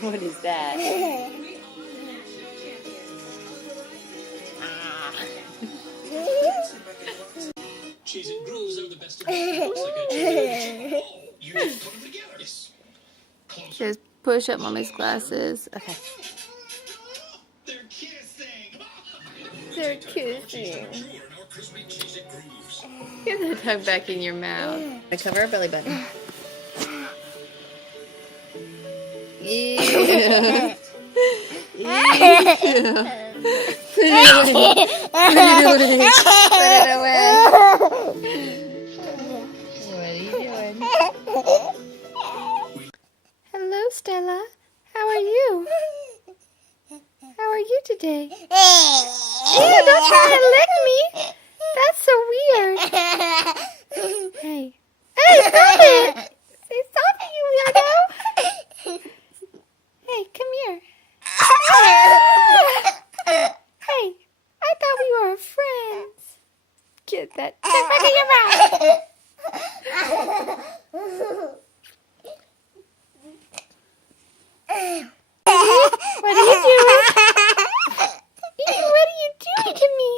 What is that? Cheese and grooves are the best of the you need to put them together. Yes. Just push up mommy's glasses. Okay. They're kissing. They're kissing. Get that tongue back in your mouth. I cover her belly button. Ew. Ew. Put it away. What are you doing? Hello, Stella. How are you? How are you today? Ew, don't try to lick me. That's so weird. Hey. Hey, stop it. Say stop it, you weirdo. Hey, come here. Hey, I thought we were friends. Get that back in your mouth. What are you doing? Ew, what are you doing to me?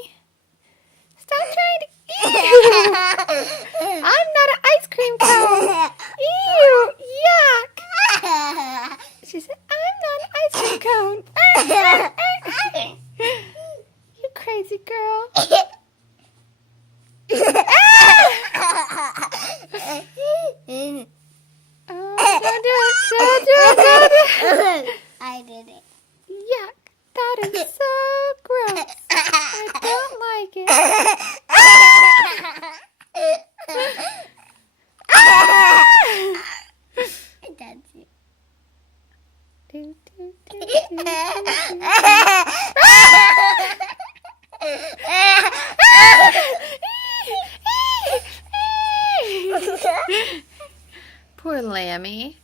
Stop trying to... Ew. I'm not an ice cream cone. Ew, yuck. She said, I'm not an ice cream cone. You crazy girl. Oh, don't do it. Don't do it. I did it. Yuck. That is so gross. I don't like it. That's it. Do, do, do, do, do, do. Poor Lammy.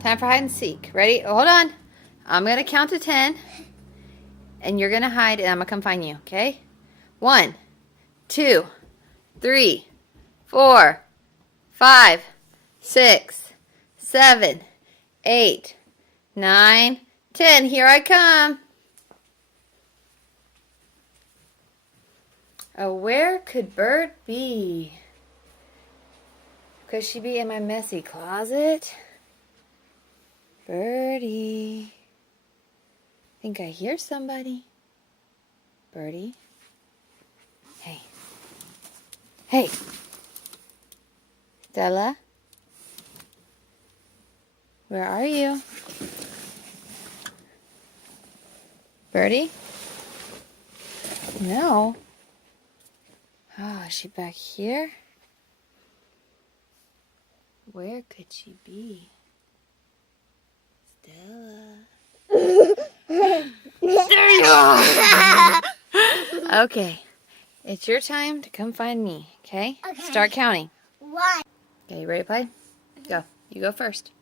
Time for hide and seek. Ready? Hold on. I'm going to count to 10. And you're going to hide and I'm going to come find you. Okay? 1, 2, 3, 4, 5, 6, 7, 8, 9, 10. Here I come. Oh, where could Bird be? Could she be in my messy closet? Birdie. I think I hear somebody. Birdie. Hey. Hey. Stella? Where are you? Birdie? No. Oh, is she back here? Where could she be? Stella. There you are! Okay. It's your time to come find me, okay? Okay. Start counting. 1. Okay, you ready to play? Go. You go first.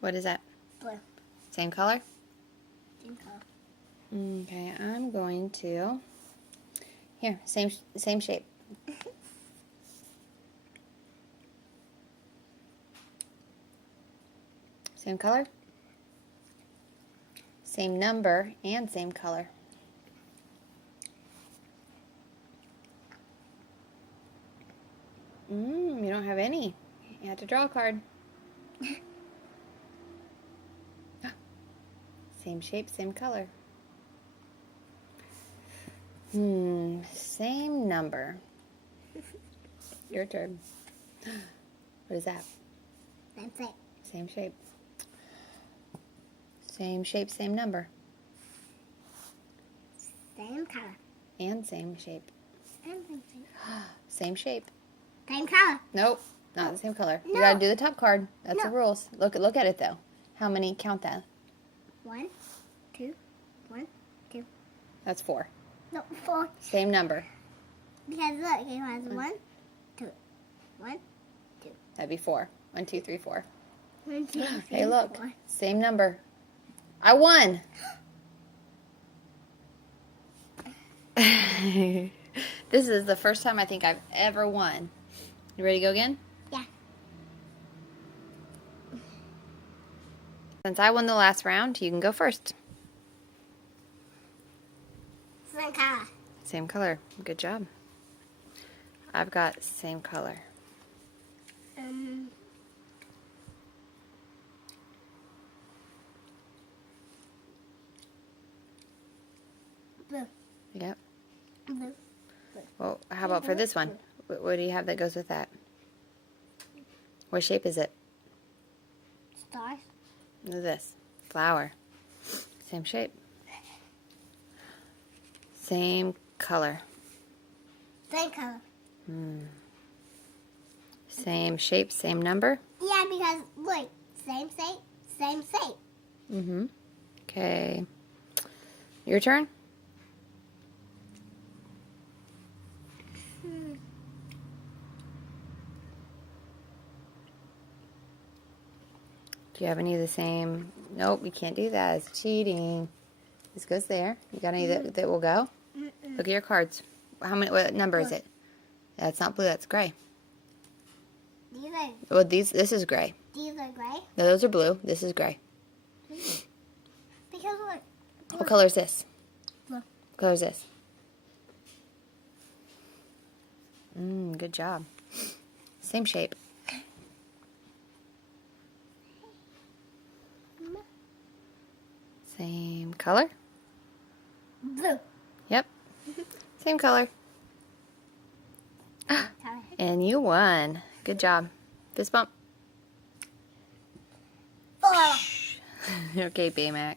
What is that? Blue. Same color? Same color. Okay, I'm going to... Here, same shape. Same color? Same number and same color. You don't have any. You have to draw a card. Same shape, same color. Same number. Your turn. What is that? That's it. Same shape. Same shape, same number. Same color. And same shape. And same shape. Same shape. Same color. Nope, not the same color. You No. gotta do the top card. That's the No. rules. Look at it though. How many? Count that. 1, 2, 1, 2. That's 4. No, 4. Same number. Because look, it has 1, 2. 1, 2. That'd be 4. 1, 2, 3, 4. 1, 2, 3, Hey, look. 4. Same number. I won. This is the first time I think I've ever won. You ready to go again? Yeah. Since I won the last round, you can go first. Same color. Same color. Good job. I've got same color. Blue. Yep. Blue. Well, how about for this one? What do you have that goes with that? What shape is it? Stars. Look at this. Flower. Same shape. Same color. Same color. Same shape, same number? Yeah, because look, same shape, same shape. Mm-hmm. Okay. Your turn? Do you have any of the same? Nope, you can't do that. It's cheating. This goes there. You got any that will go? Look at your cards. How many? What number is it? That's not blue. That's gray. These are Well, this is gray. gray. No, those are blue. This is gray. Because look. What color is this? Blue. What color is this? Good job. Same shape. Same color? Blue. Yep. Same color. Color. And you won. Good job. Fist bump. 4. Okay, Baymax.